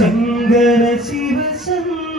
ശങ്കര ശിവശങ്കര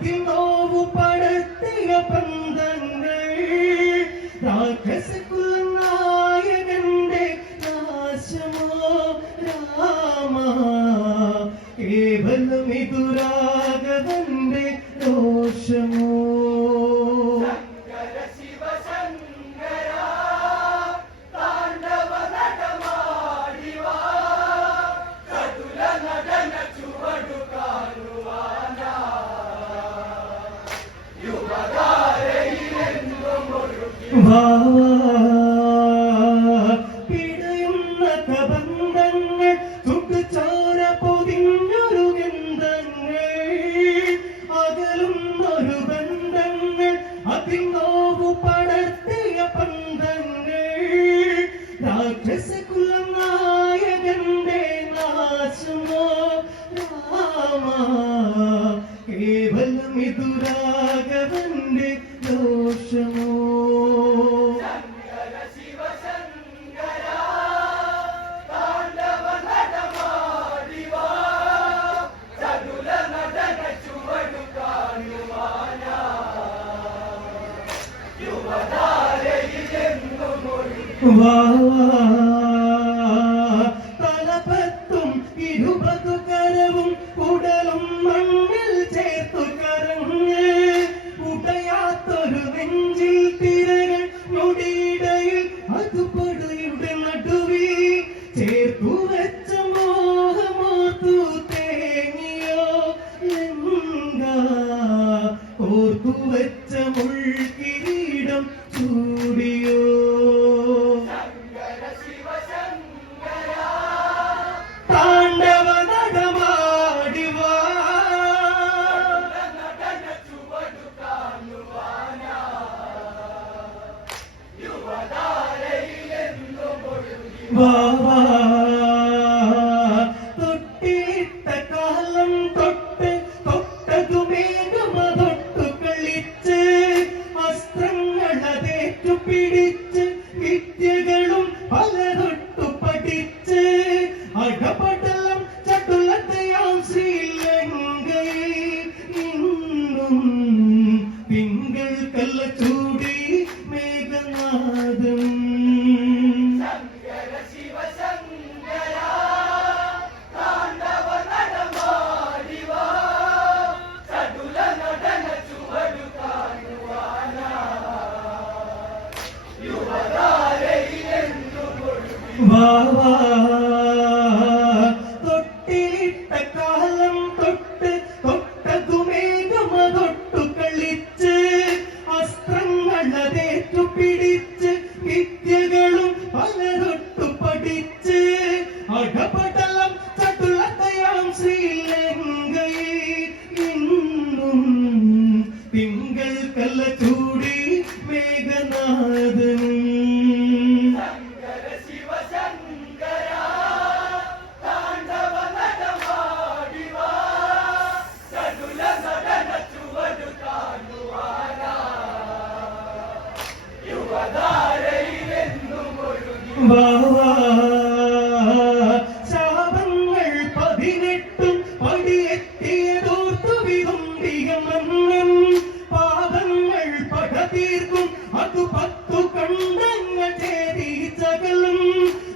അതിനോവു പടത്തിയ ബന്ധങ്ങൾ രാക്ഷസകുലനായകന്റെ Wow. Baba.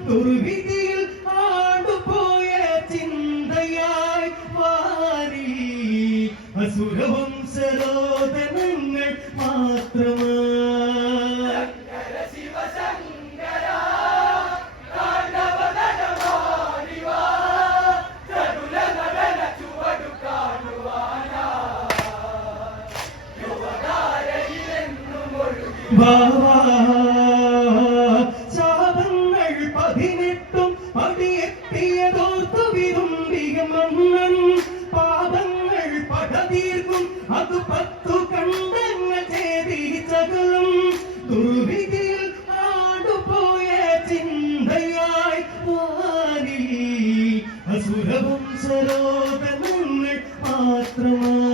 ഒരു വിധിയിൽ ആണ്ടുപോയ ചിന്തയായി മാറി. അസുരവും സരോദനങ്ങൾ മാത്രമായി. Baba മാത്രമാ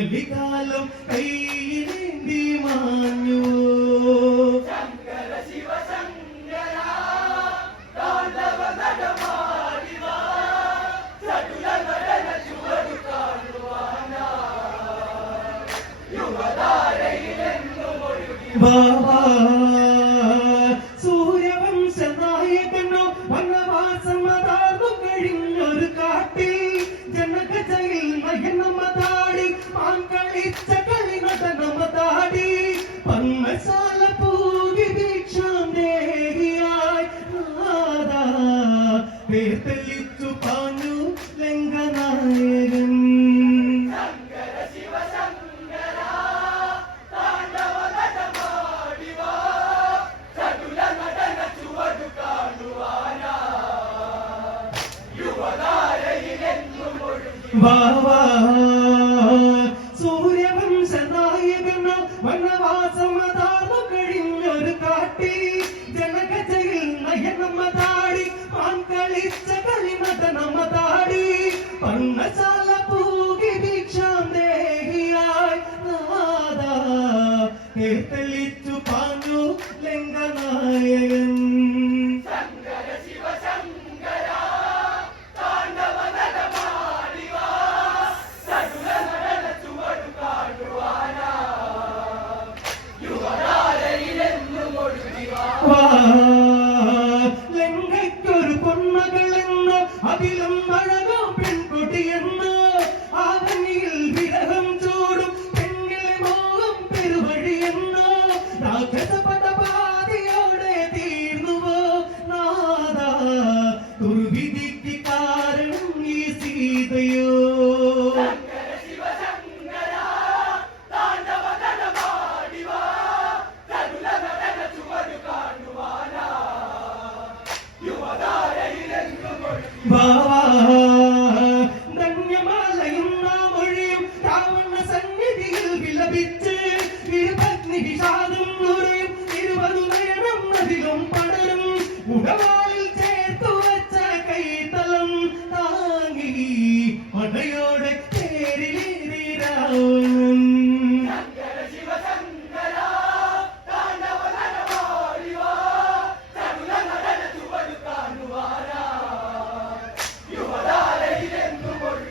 അവധികാലം കയ്യിലേന്തി മാഞ്ഞു. ബാബാ ബാവാ സൂര്യവംശനായകന വനവാസം അതാർന്നു കഴിഞ്ഞൊരു കാട്ടി. ജനകജയിൽ നയനമ്മ താടി പാൻ കളിച്ച കളിമത നമ്മ താടി പന്നശാല പൂകി ഭിക്ഷാം നാദ. എത്തലിച്ചു Bye.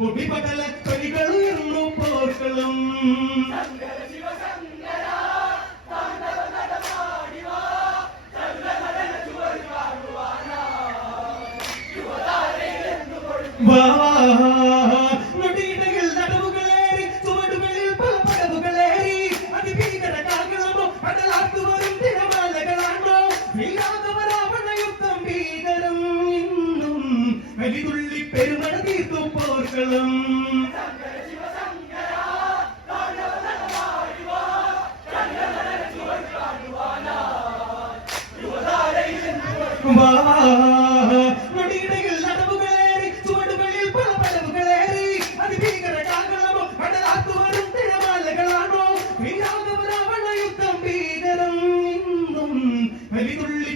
പൊടിപടല തൊലികൾ ഉയർന്നു പോക്കളും மெலிதுள்ளி